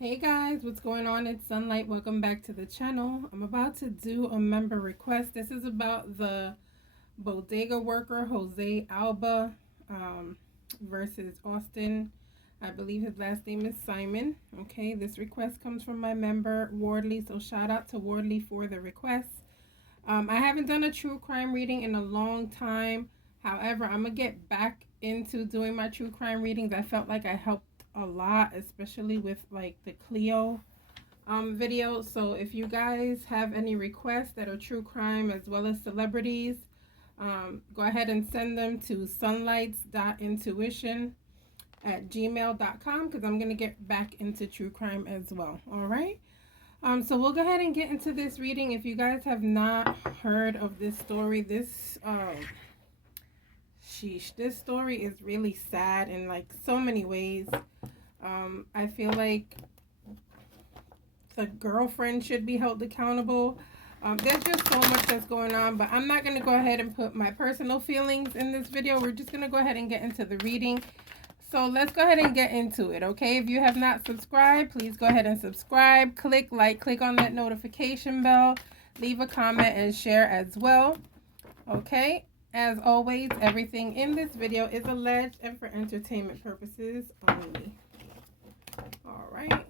Hey guys, what's going on? It's Sunlight. Welcome back to the channel. I'm about to do a member request. This is about the Bodega worker Jose Alba versus Austin. I believe his last name is Simon. Okay, this request comes from my member Wardley, so shout out to Wardley for the request. I haven't done a true crime reading in a long time. However, I'm gonna get back into doing my true crime readings. I felt like I helped a lot, especially with like the Cleo video. So if you guys have any requests that are true crime as well as celebrities, go ahead and send them to sunlights.intuition@gmail.com because I'm gonna get back into true crime as well. All right. So we'll go ahead and get into this reading. If you guys have not heard of this story, this story is really sad in like so many ways. I feel like the girlfriend should be held accountable. There's just so much that's going on, but I'm not going to go ahead and put my personal feelings in this video. We're just going to go ahead and get into the reading. So let's go ahead and get into it, okay? If you have not subscribed, please go ahead and subscribe. Click like, click on that notification bell. Leave a comment and share as well, okay? As always, everything in this video is alleged and for entertainment purposes only. All right.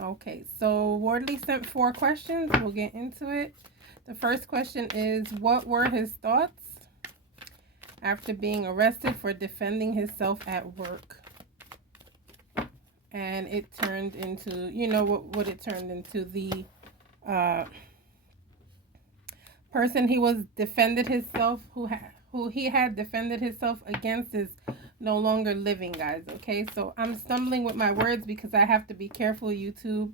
Okay, so Wardley sent 4 questions. We'll get into it. The first question is, what were his thoughts after being arrested for defending himself at work? And it turned into, you know what it turned into. The person he was defended himself, who he had defended himself against, is no longer living, guys. Okay, so I'm stumbling with my words because I have to be careful. YouTube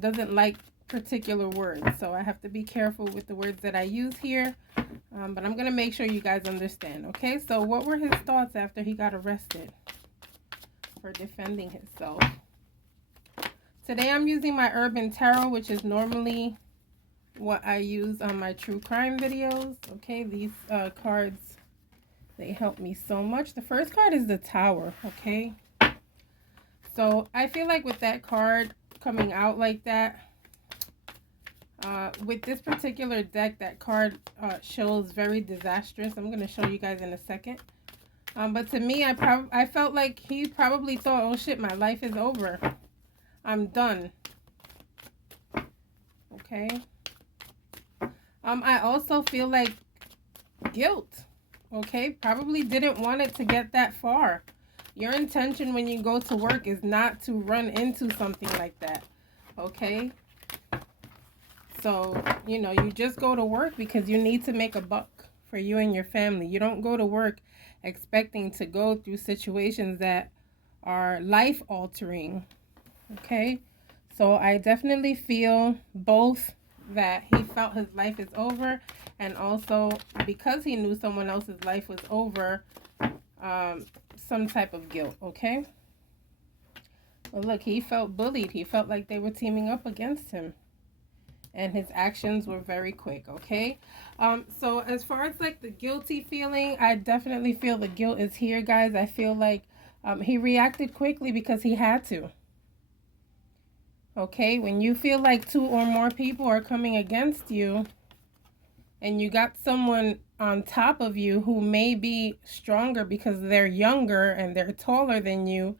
doesn't like particular words, so I have to be careful with the words that I use here. But I'm gonna make sure you guys understand. Okay, so what were his thoughts after he got arrested for defending himself? Today I'm using my Urban Tarot, which is normally what I use on my true crime videos. Okay, these cards, they help me so much. The first card is the Tower. Okay, so I feel like with that card coming out like that, with this particular deck, that card shows very disastrous. I'm going to show you guys in a second. But to me, I felt like he probably thought, oh shit, my life is over. I'm done. Okay. I also feel like guilt. Okay, probably didn't want it to get that far. Your intention when you go to work is not to run into something like that. Okay, so you know, you just go to work because you need to make a buck for you and your family. You don't go to work expecting to go through situations that are life altering. Okay, so I definitely feel both, that he felt his life is over, and also because he knew someone else's life was over, some type of guilt. Okay, well look, he felt bullied. He felt like they were teaming up against him, and his actions were very quick. Okay, so as far as like the guilty feeling, I definitely feel the guilt is here, guys. I feel like he reacted quickly because he had to. Okay, when you feel like 2 or more people are coming against you, and you got someone on top of you who may be stronger because they're younger and they're taller than you,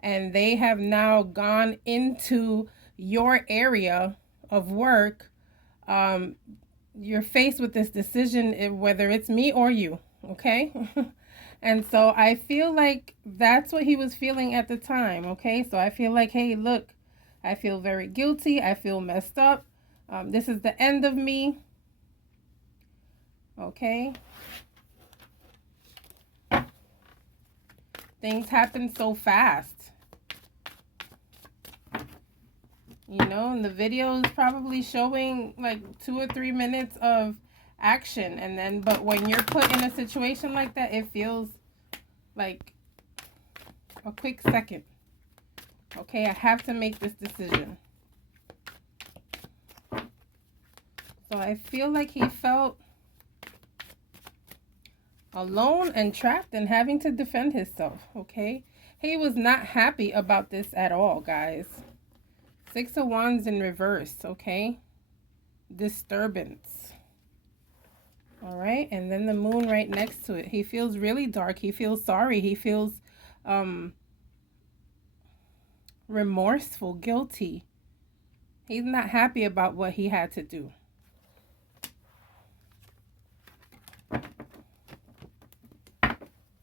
and they have now gone into your area of work, you're faced with this decision, whether it's me or you. Okay. And so I feel like that's what he was feeling at the time. Okay, so I feel like, hey, look, I feel very guilty. I feel messed up. This is the end of me. Okay. Things happen so fast. You know, and the video is probably showing like 2 or 3 minutes of action. And then, but when you're put in a situation like that, it feels like a quick second. Okay, I have to make this decision. So I feel like he felt Alone and trapped and having to defend himself, okay? He was not happy about this at all, guys. Six of Wands in reverse, okay? Disturbance. All right, and then the moon right next to it. He feels really dark. He feels sorry. He feels remorseful, guilty. He's not happy about what he had to do.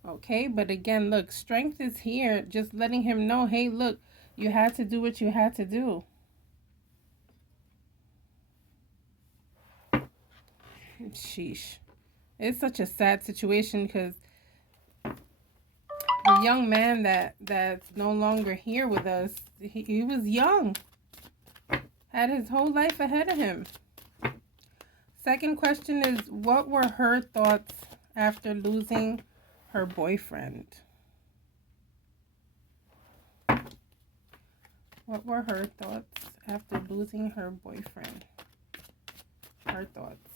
Okay, but again, look, strength is here. Just letting him know, hey, look, you had to do what you had to do. Sheesh. It's such a sad situation because the young man that's no longer here with us, he was young. Had his whole life ahead of him. Second question is, what were her thoughts after losing her boyfriend? What were her thoughts after losing her boyfriend? Her thoughts.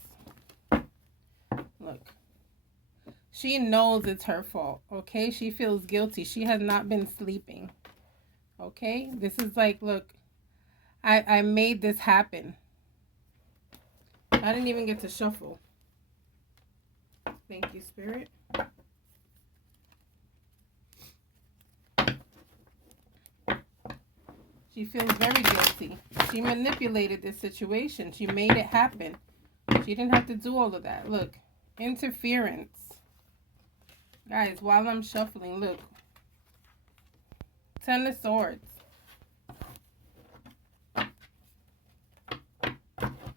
Look. She knows it's her fault, okay? She feels guilty. She has not been sleeping, okay? This is like, look, I made this happen. I didn't even get to shuffle. Thank you, Spirit. She feels very guilty. She manipulated this situation. She made it happen. She didn't have to do all of that. Look, interference. Guys, while I'm shuffling, look. Ten of Swords.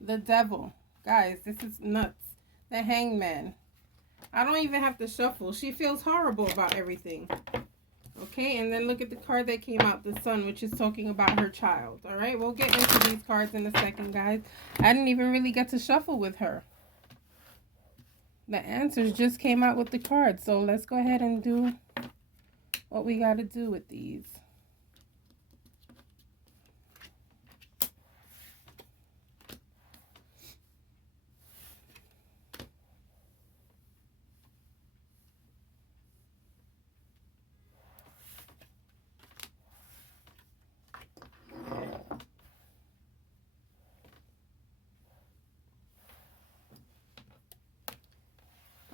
The Devil. Guys, this is nuts. The Hangman. I don't even have to shuffle. She feels horrible about everything. Okay, and then look at the card that came out, the Sun, which is talking about her child. All right, we'll get into these cards in a second, guys. I didn't even really get to shuffle with her. The answers just came out with the cards, so let's go ahead and do what we got to do with these.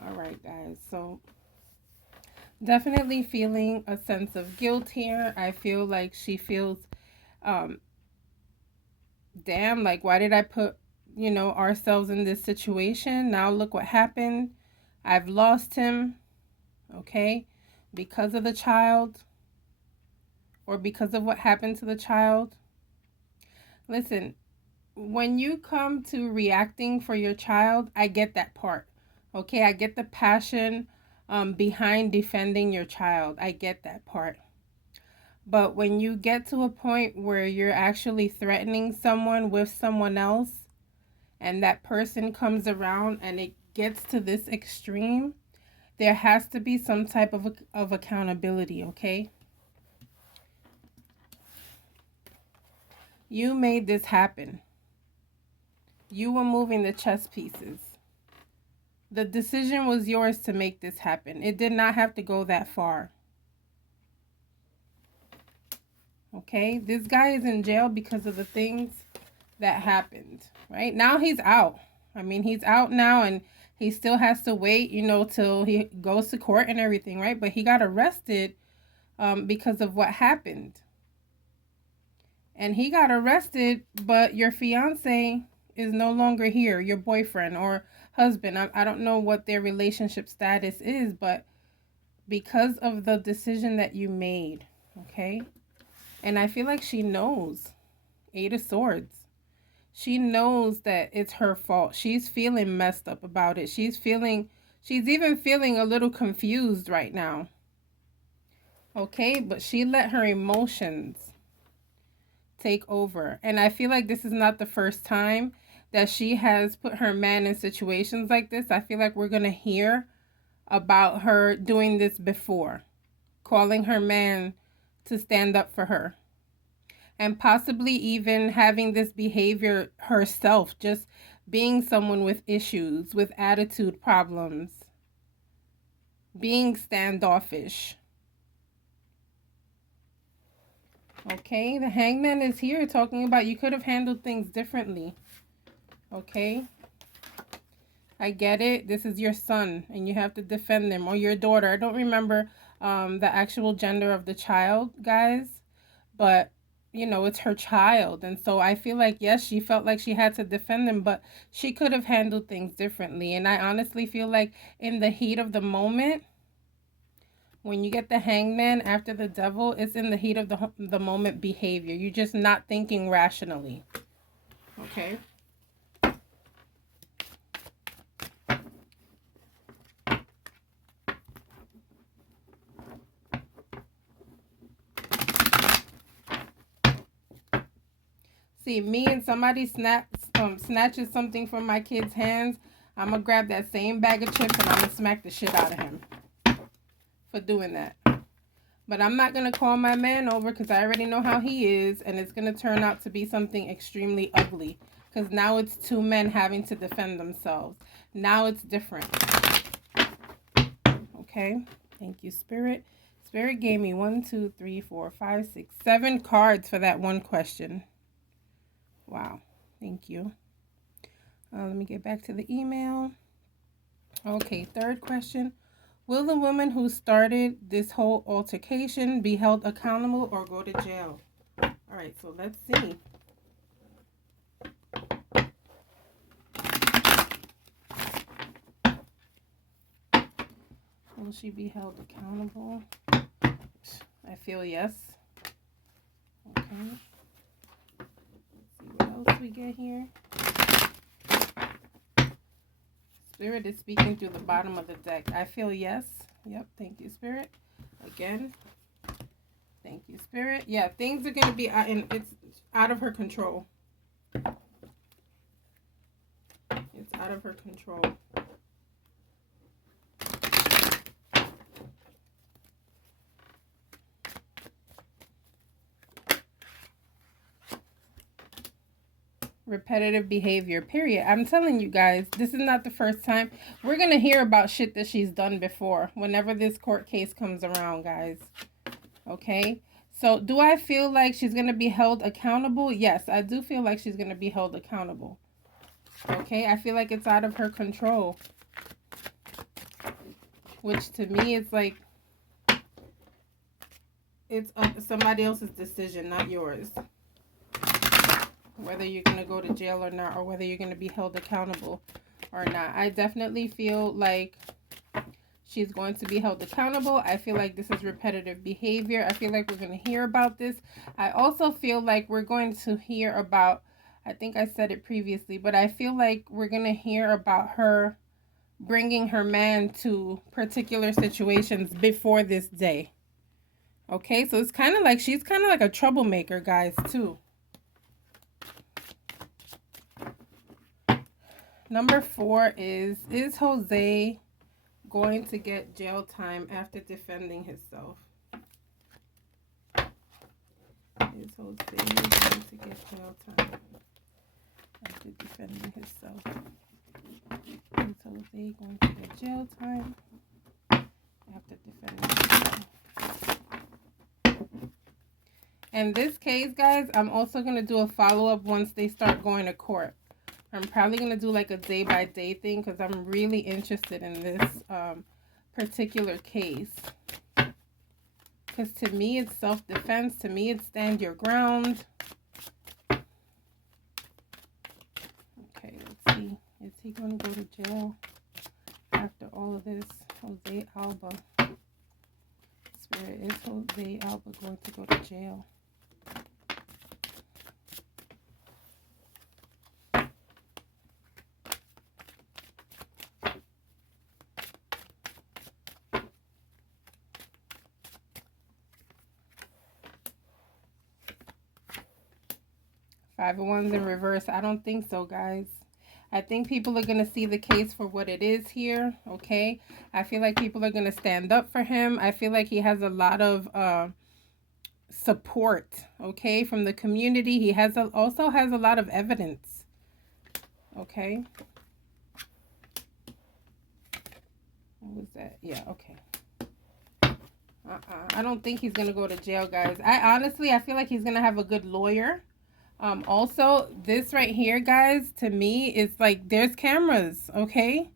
Alright, guys, so definitely feeling a sense of guilt here. I feel like she feels, damn, like, why did I put, ourselves in this situation? Now look what happened. I've lost him, okay, because of the child or because of what happened to the child. Listen, when you come to reacting for your child, I get that part. Okay, I get the passion behind defending your child. I get that part. But when you get to a point where you're actually threatening someone with someone else, and that person comes around and it gets to this extreme, there has to be some type of accountability, okay? You made this happen. You were moving the chess pieces. The decision was yours to make this happen. It did not have to go that far. Okay? This guy is in jail because of the things that happened, right? Now he's out. I mean, he's out now and he still has to wait, till he goes to court and everything, right? But he got arrested because of what happened. And he got arrested, but your fiance is no longer here, your boyfriend or husband. I don't know what their relationship status is, but because of the decision that you made, okay? And I feel like she knows. Eight of Swords. She knows that it's her fault. She's feeling messed up about it. She's even feeling a little confused right now. Okay, but she let her emotions take over. And I feel like this is not the first time that she has put her man in situations like this. I feel like we're going to hear about her doing this before, calling her man to stand up for her, and possibly even having this behavior herself, just being someone with issues, with attitude problems. being standoffish. Okay, the Hangman is here talking about you could have handled things differently. Okay, I get it. This is your son and you have to defend him, or your daughter. I don't remember the actual gender of the child, guys, but you know, it's her child. And so I feel like, yes, she felt like she had to defend him, but she could have handled things differently. And I honestly feel like in the heat of the moment, when you get the Hangman after the Devil, it's in the heat of the moment behavior. You're just not thinking rationally. Okay. See, me and somebody snatches something from my kid's hands, I'm going to grab that same bag of chips and I'm going to smack the shit out of him for doing that. But I'm not going to call my man over because I already know how he is, and it's going to turn out to be something extremely ugly because now it's two men having to defend themselves. Now it's different. Okay, thank you, Spirit. Spirit gave me 1, 2, 3, 4, 5, 6, 7 cards for that one question. Wow, thank you. Let me get back to the email. Okay, third question. Will the woman who started this whole altercation be held accountable or go to jail? All right, so let's see. Will she be held accountable? I feel yes. Okay. Let's see what else we get here. Spirit is speaking through the bottom of the deck. I feel yes. Yep, thank you, Spirit. Again. Thank you, Spirit. Yeah, things are going to be it's out of her control. It's out of her control. Repetitive behavior, period. I'm telling you guys, this is not the first time. We're going to hear about shit that she's done before whenever this court case comes around, guys. Okay? So, do I feel like she's going to be held accountable? Yes, I do feel like she's going to be held accountable. Okay? I feel like it's out of her control. Which to me, it's like, it's somebody else's decision, not yours. Whether you're going to go to jail or not, or whether you're going to be held accountable or not. I definitely feel like she's going to be held accountable. I feel like this is repetitive behavior. I feel like we're going to hear about this. I also feel like we're going to hear about, I think I said it previously, but I feel like we're going to hear about her bringing her man to particular situations before this day. Okay, so it's kind of like she's kind of like a troublemaker, guys, too. Number 4 is Jose going to get jail time after defending himself? Is Jose going to get jail time after defending himself? Is Jose going to get jail time after defending himself? In this case, guys, I'm also going to do a follow-up once they start going to court. I'm probably going to do like a day-by-day thing because I'm really interested in this particular case. Because to me, it's self-defense. To me, it's stand your ground. Okay, let's see. Is he going to go to jail after all of this? Jose Alba. Spirit, is Jose Alba going to go to jail? Five of Wands in reverse. I don't think so, guys. I think people are going to see the case for what it is here, okay? I feel like people are going to stand up for him. I feel like he has a lot of support, okay, from the community. He also has a lot of evidence, okay? What was that? Yeah, okay. I don't think he's gonna go to jail, guys. I feel like he's gonna have a good lawyer. Also, this right here, guys, to me, is like there's cameras, okay?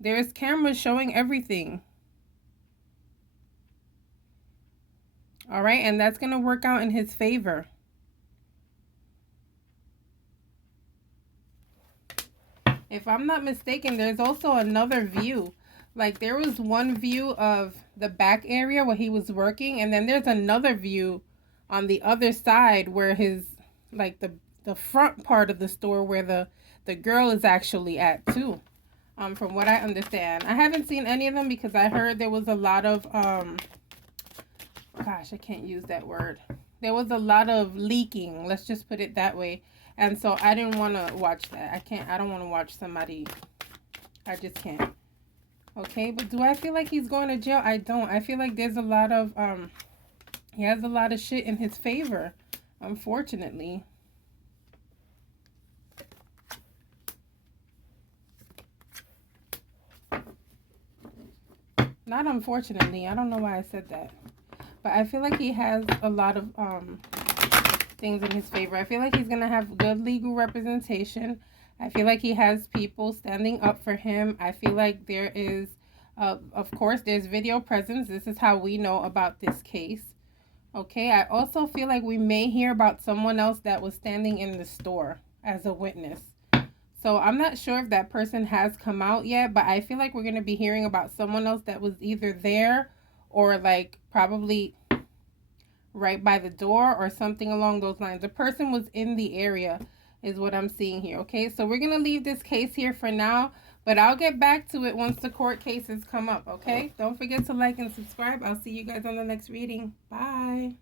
There's cameras showing everything. All right, and that's gonna work out in his favor. If I'm not mistaken, there's also another view. Like there was one view of the back area where he was working, and then there's another view on the other side where his like the front part of the store where the girl is actually at too. From what I understand. I haven't seen any of them because I heard there was a lot of gosh, I can't use that word. There was a lot of leaking, let's just put it that way. And so I didn't want to watch that. I don't want to watch somebody. I just can't. Okay, but do I feel like he's going to jail? I don't. I feel like there's a lot of, he has a lot of shit in his favor, unfortunately. Not unfortunately. I don't know why I said that. But I feel like he has a lot of, things in his favor. I feel like he's going to have good legal representation. I feel like he has people standing up for him. I feel like there is, of course, there's video presence. This is how we know about this case. Okay, I also feel like we may hear about someone else that was standing in the store as a witness. So I'm not sure if that person has come out yet, but I feel like we're going to be hearing about someone else that was either there or like probably right by the door or something along those lines. The person was in the area is what I'm seeing here. Okay, so we're going to leave this case here for now, but I'll get back to it once the court cases come up. Okay, don't forget to like and subscribe. I'll see you guys on the next reading. Bye.